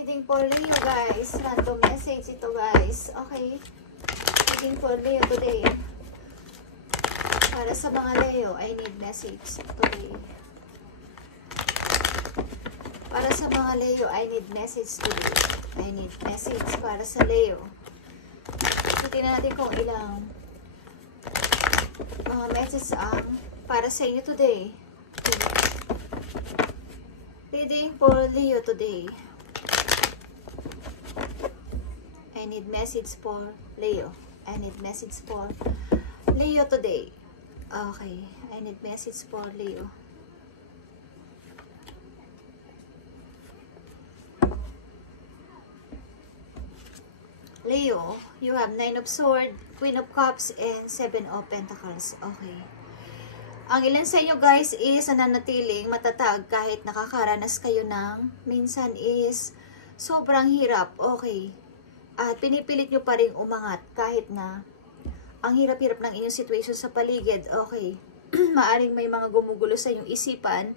Reading for Leo, guys. Random message ito, guys. Okay. Reading for Leo today. Para sa mga Leo, I need message today. Para sa mga Leo, I need message today. I need message para sa Leo. Tingnan natin kung ilang mga message ang para sa inyo today. Reading for Leo today. I need message for Leo. I need message for Leo today. Okay. I need message for Leo. Leo, you have 9 of Swords, Queen of Cups, and 7 of Pentacles. Okay. Ang ilan sa inyo guys is nananatiling matatag kahit nakakaranas kayo ng minsan is sobrang hirap. Okay. At pinipilit nyo pa rin umangat kahit na ang hirap-hirap ng inyong situation sa paligid. Okay. Maaring may mga gumugulo sa inyong isipan.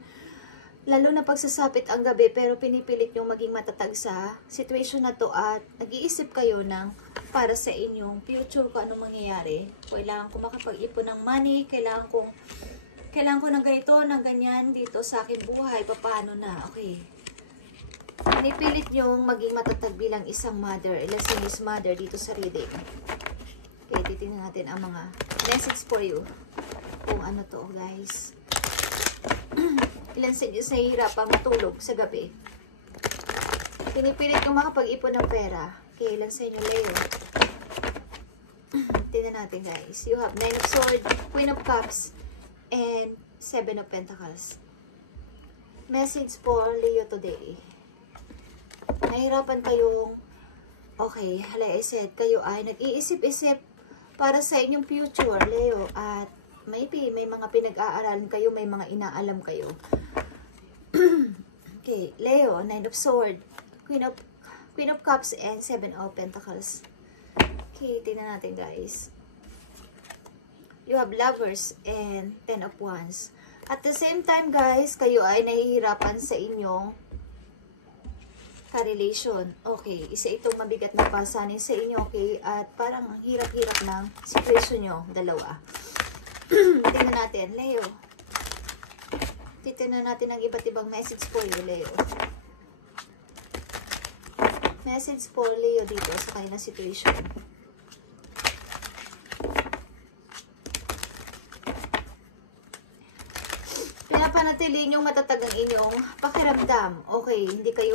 Lalo na pagsasapit ang gabi pero pinipilit nyo maging matatag sa situation na to at nag-iisip kayo ng para sa inyong future kung anong mangyayari. Kailangan ko makapag-ipon ng money, kailangan ko ng ganito, ng ganyan dito sa aking buhay, paano na, okay. Pinipilit nyo maging matatag bilang isang mother, ilan sa inyo's mother dito sa reading. Okay, titingnan natin ang mga message for you. Kung ano to, guys. Ilan sa inyo sa hirapan matulog sa gabi. Pinipilit kong makapag-ipon ng pera. Okay, ilan sa inyo Leo. Tingnan natin guys. You have 9 of Swords, Queen of Cups, and 7 of Pentacles. Message for Leo today. Nahirapan kayong, okay, like I said, kayo ay nag-iisip-isip para sa inyong future, Leo. At maybe may mga pinag-aaralan kayo, may mga inaalam kayo. Okay, Leo, 9 of Swords, Queen of Cups, and 7 of Pentacles. Okay, tingnan natin guys. You have Lovers and 10 of Wands. At the same time guys, kayo ay nahihirapan sa inyong ka-relation. Okay, isa itong mabigat na pasanin sa inyo, okay? At parang hirap-hirap ng situation nyo, dalawa. Tingnan natin, Leo. Titingnan natin ang iba't ibang message for you, Leo. Message for Leo dito sa kanilang situation. Pinapanatilihin yung matatag ang inyong pakiramdam. Okay, hindi kayo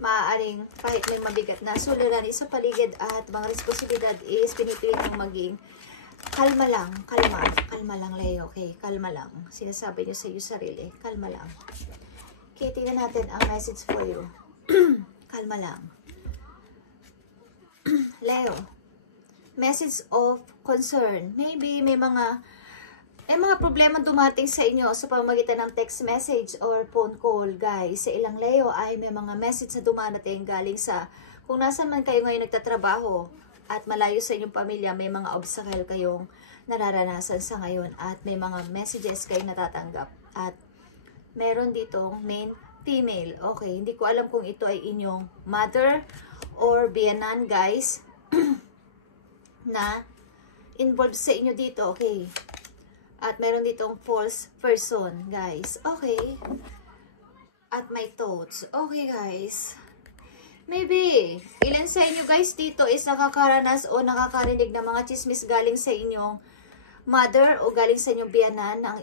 maaaring kahit may mabigat na suliranin sa paligid at mga responsibilidad is pinipilit yung maging kalma lang, kalma lang Leo, okay, kalma lang. Sinasabi niyo sa iyo sarili, kalma lang. Okay, tingnan natin ang message for you. Kalma lang. Leo, message of concern. Maybe may mga problema dumating sa inyo sa pamamagitan ng text message or phone call, guys. Sa ilang Leo ay may mga message na dumarating galing sa kung nasan man kayo ngayon nagtatrabaho at malayo sa inyong pamilya, may mga obstacle kayong nararanasan sa ngayon at may mga messages kayo natatanggap. At meron ditong main female. Okay, hindi ko alam kung ito ay inyong mother or biyanan, guys, na involved sa inyo dito. Okay. At meron ditong false person, guys. Okay. At my thoughts. Okay, guys. Maybe, ilan sa inyo guys dito is nakakaranas o nakakarinig ng mga chismis galing sa inyong mother o galing sa inyong biyanan ng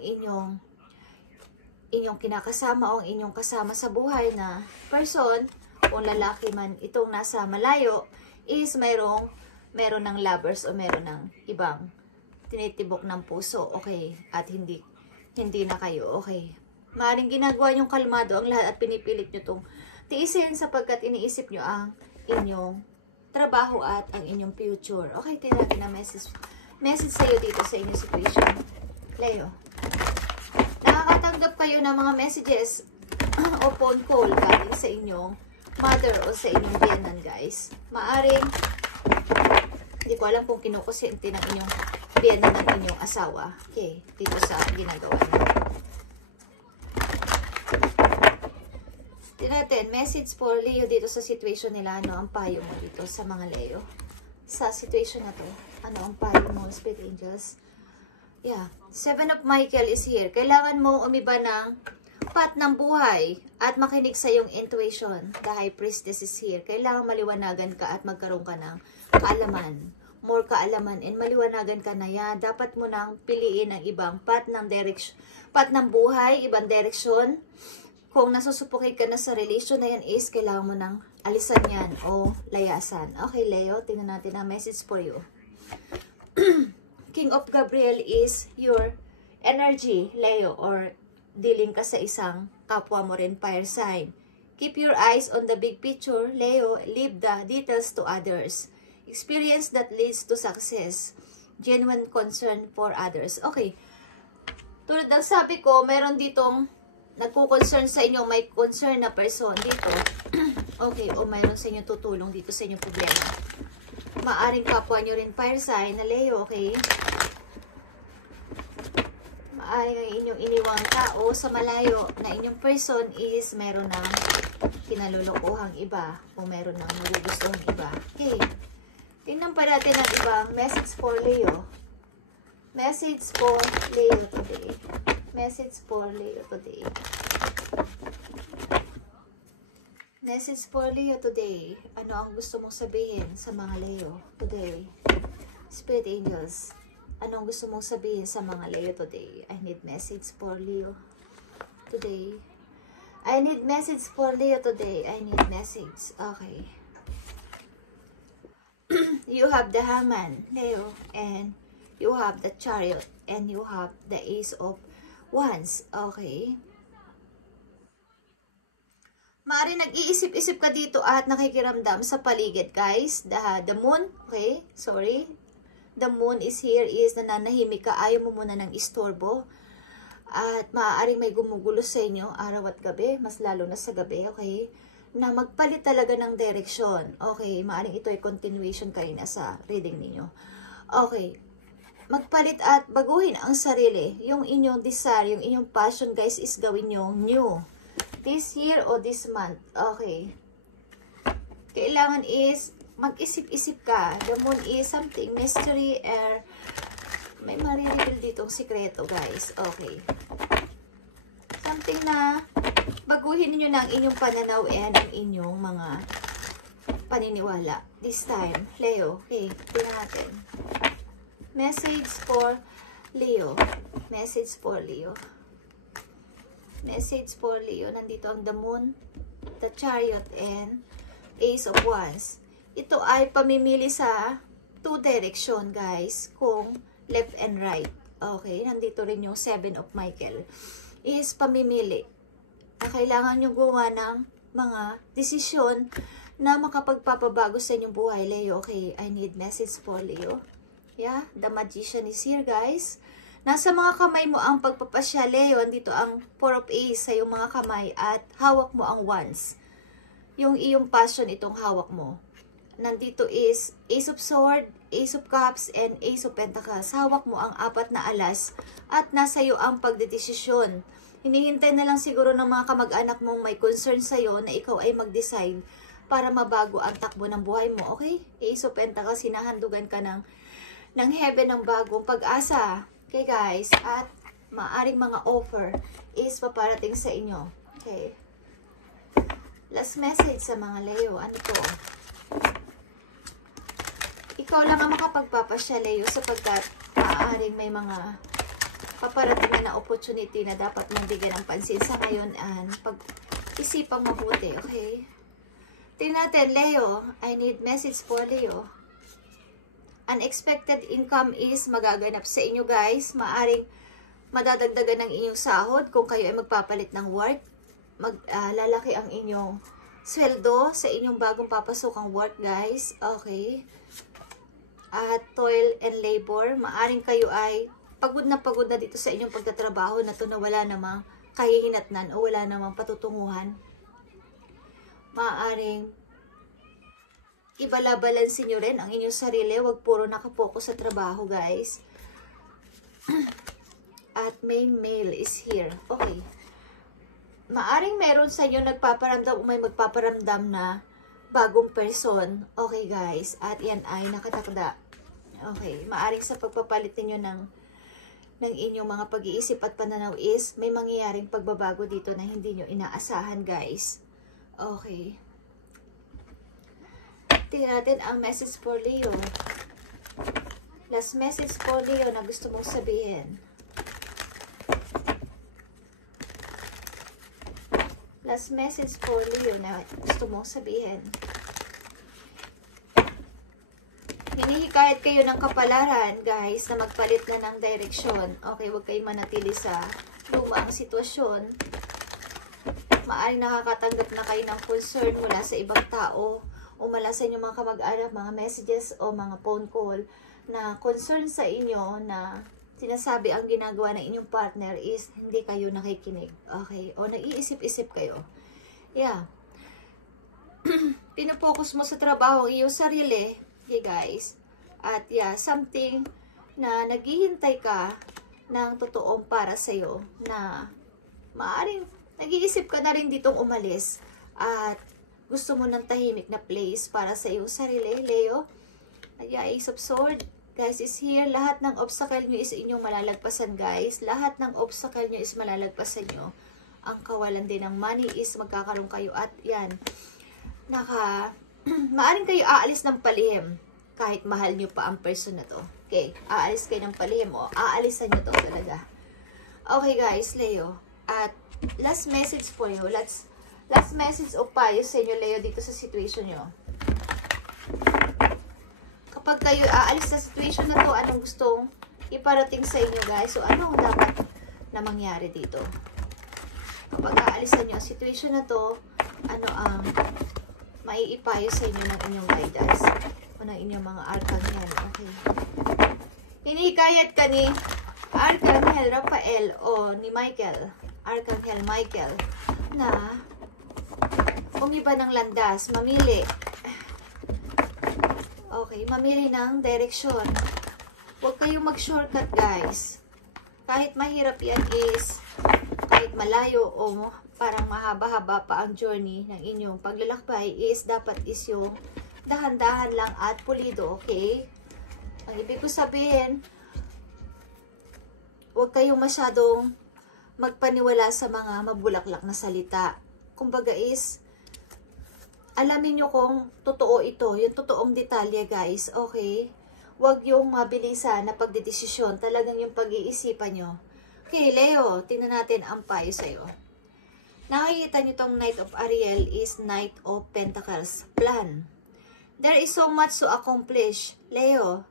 inyong kinakasama o inyong kasama sa buhay na person o lalaki man itong nasa malayo is meron ng lovers o meron ng ibang tinitibok ng puso, okay, at hindi na kayo, okay. Maaaring ginagawa nyong kalmado ang lahat at pinipilit nyo itong tiisin sapagkat iniisip nyo ang inyong trabaho at ang inyong future. Okay, tingnan natin ang message sa iyo dito sa inyong situation. Leo, nakakatanggap kayo ng mga messages o phone call galing sa inyong mother o sa inyong biyanan, guys. Maaring, hindi ko alam kung kinukusinti ng inyong biyanan ng inyong asawa. Okay, dito sa ginagawa niyo. Natin, message for Leo dito sa situation nila. Ano ang payo mo dito sa mga Leo? Sa situation na to, ano ang payo mo, Spirit Angels? Yeah, 7 of Michael is here. Kailangan mo umiba ng path ng buhay at makinig sa iyong intuition. The High Priestess is here. Kailangan maliwanagan ka at magkaroon ka ng kaalaman. More kaalaman and maliwanagan ka na yan. Dapat mo nang piliin ang ibang path ng direction, path ng buhay, ibang direction. Kung nasusupukin ka na sa relation na yan is, kailangan mo nang alisan yan o layasan. Okay, Leo, tingnan natin ang message for you. King of Gabriel is your energy, Leo, or dealing ka sa isang kapwa mo rin, fire sign. Keep your eyes on the big picture, Leo. Leave the details to others. Experience that leads to success. Genuine concern for others. Okay. Tulad ng sabi ko, meron ditong nagko-concern sa inyo, may concern na person dito. Okay, o mayroon sa inyo tutulong dito sa inyong problema. Maaring kapwa nyo rin fire sign na Leo, okay? Maaring ang inyong iniwang tao sa malayo na inyong person is meron ng kinalulukuhang iba o meron ng magugustuhang iba. Okay, tingnan pa natin ang ibang message for Leo. Message for Leo today. Message for Leo today. Message for Leo today. Ano ang gusto mong sabihin sa mga Leo today? Spirit Angels, ano ang gusto mong sabihin sa mga Leo today? I need message for Leo today. I need message for Leo today. I need message. Okay. You have the Hangman, Leo, and you have the Chariot, and you have the Ace of Wands. Okay. Maari nag-iisip-isip ka dito at nakikiramdam sa paligid, guys. The moon, okay, sorry. The moon is here, is nananahimik ka. Ayaw mo muna ng istorbo. At maaaring may gumugulo sa inyo araw at gabi, mas lalo na sa gabi, okay? Na magpalit talaga ng direksyon. Okay, maaaring ito ay continuation kayo na sa reading ninyo. Okay. Magpalit at baguhin ang sarili. Yung inyong desire, yung inyong passion, guys, is gawin yung new. This year or this month. Okay. Kailangan is mag-isip-isip ka. The moon is something mystery or may marireveal ditong sikreto, guys. Okay. Something na baguhin niyo na ang inyong pananaw and ang inyong mga paniniwala. This time, Leo. Okay, tingnan natin. Message for Leo. Message for Leo. Message for Leo. Nandito ang the moon, the Chariot, and Ace of Wands. Ito ay pamimili sa two direction, guys. Kung left and right. Okay. Nandito rin yung 7 of Michael. Is pamimili. Na kailangan nyo gumawa ng mga desisyon na makapagpapabago sa inyong buhay, Leo. Okay. I need message for Leo. Yeah, the Magician is here, guys. Nasa mga kamay mo ang pagpapasya, Leo. Andito ang 4 of Ace sa iyong mga kamay at hawak mo ang Wands. Yung iyong passion, itong hawak mo. Nandito is Ace of Sword, Ace of Cups, and Ace of Pentacles. Hawak mo ang 4 na alas at nasa iyo ang pagdedesisyon. Hinihintay na lang siguro ng mga kamag-anak mong may concern sa iyo na ikaw ay mag-decide para mabago ang takbo ng buhay mo, okay? Ace of Pentacles, hinahandugan ka ng heaven ng bagong pag-asa. Okay, guys? At maaring mga offer is paparating sa inyo. Okay. Last message sa mga Leo. Ano to? Ikaw lang ang makapagpapasya, Leo, sapagkat maaring may mga paparating na opportunity na dapat mong bigyan ng pansin sa ngayon and pag-isipang mabuti. Okay? Tingnan natin, Leo. I need message for Leo. Unexpected income is magaganap sa inyo, guys. Maaring madadagdagan ng inyong sahod kung kayo ay magpapalit ng work. Lalaki ang inyong sweldo sa inyong bagong papasokang work, guys. Okay. At toil and labor. Maaring kayo ay pagod na dito sa inyong pagtatrabaho na to na wala namang kahihinatnan o wala namang patutunguhan. Maaring ibalabalansin nyo rin ang inyong sarili. Huwag puro nakapokus sa trabaho, guys. At main male is here. Okay. maaring meron sa inyo nagpaparamdam o may magpaparamdam na bagong person. Okay guys, at yan ay nakatakda. Okay, maaring sa pagpapalit ninyo ng inyong mga pag-iisip at pananaw is may mangyayaring pagbabago dito na hindi nyo inaasahan guys. Okay. Tingnan natin ang message for Leo. Last message for Leo na gusto mong sabihin. Last message for Leo na gusto mong sabihin. Hinihikayat kayo ng kapalaran, guys, na magpalit na ng direksyon. Okay, huwag kayong manatili sa lumang sitwasyon. Maaring nakakatanggap na kayo ng concern mula sa ibang tao o mula sa inyong mga kamag-anak, mga messages o mga phone call na concern sa inyo na sinasabi ang ginagawa ng inyong partner is hindi kayo nakikinig. Okay, o nag-iisip-isip kayo. Yeah. Pinopokus mo sa trabaho ang iyong sarili. Okay guys, at yeah, something na naghihintay ka ng totoong para sa'yo na maaring nag-iisip ka na rin ditong umalis at gusto mo ng tahimik na place para sa iyong sarili, Leo. Yeah, Ace of Swords, guys, is here. Lahat ng obstacle nyo is inyong malalagpasan, guys. Lahat ng obstacle nyo is malalagpasan nyo. Ang kawalan din ng money is magkakaroon kayo at yan, maaring kayo aalis ng palihim kahit mahal nyo pa ang person na to. Okay, aalis kayo ng palihim o aalisan nyo to talaga. Okay guys, Leo. At last message for you. Last message of payo sa inyo, Leo, dito sa situation nyo. Kapag kayo aalis sa situation na to, anong gustong iparating sa inyo, guys? So, ano ang dapat na mangyari dito? Kapag aalisan nyo ang situation na to, ano ang maiipayo sa inyo ng inyong guidance o ng inyong mga arkanghel. Okay. Hinihikayat ka ni Arkanghel Raphael o ni Michael, Arkanghel Michael, na umiba ng landas, mamili. Okay, mamili ng direksyon. Huwag kayong mag-shortcut, guys. Kahit mahirap yan is, kahit malayo o parang mahaba-haba pa ang journey ng inyong paglalakbay is dapat is yung dahan-dahan lang at pulido, okay? Ang ibig ko sabihin, huwag kayong masyadong magpaniwala sa mga mabulaklak na salita. Kumbaga is, alamin nyo kung totoo ito, yung totoong detalye, guys, okay? Huwag yung mabilisan na pagdidesisyon, talagang yung pag-iisipan nyo. Okay, Leo, tingnan natin ang payo sa'yo. Nakikita nyo tong Knight of Ariel is Knight of Pentacles. Plan. There is so much to accomplish. Leo,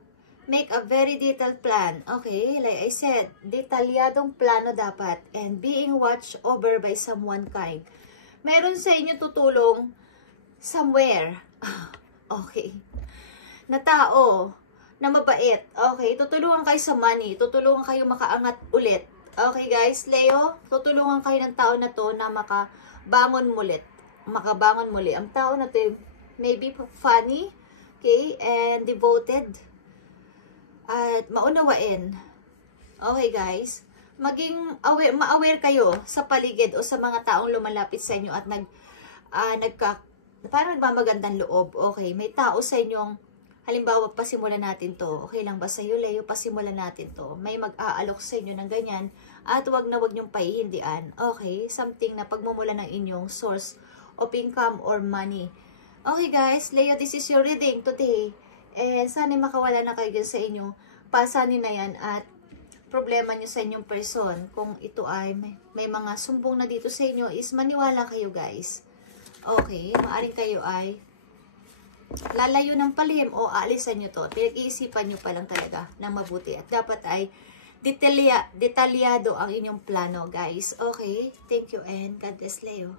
make a very detailed plan. Okay, like I said, detalyadong plano dapat. And being watched over by someone kind. Meron sa inyo tutulong somewhere. Okay. Na tao, na mabait. Okay, tutulungan kayo sa money. Tutulungan kayo makaangat ulit. Okay guys, Leo, tutulungan kayo ng tao na to na makabangon muli. Makabangon muli. Ang tao na to may be funny, okay, and devoted, at maunawain. Okay guys, maging aware, ma-aware kayo sa paligid o sa mga taong lumalapit sa inyo at parang nagmamagandang loob. Okay, may tao sa inyong, halimbawa, pasimulan natin to. Okay lang ba sa'yo, Leo? Pasimulan natin to. May mag-aalok sa inyo ng ganyan. At wag na wag niyong paihindian. Okay? Something na pagmumula ng inyong source of income or money. Okay guys, Leo, this is your reading today. And sana makawala na kayo dyan sa inyo. Pasanin na yan at problema nyo sa inyong person. Kung ito ay may mga sumbong na dito sa inyo is maniwala kayo guys. Okay? Maaring kayo ay lalayo ng palihim o aalisan nyo to. Pinag-iisipan nyo pa lang talaga ng mabuti. At dapat ay detalyado ang inyong plano, guys. Okay? Thank you and God bless, Leo.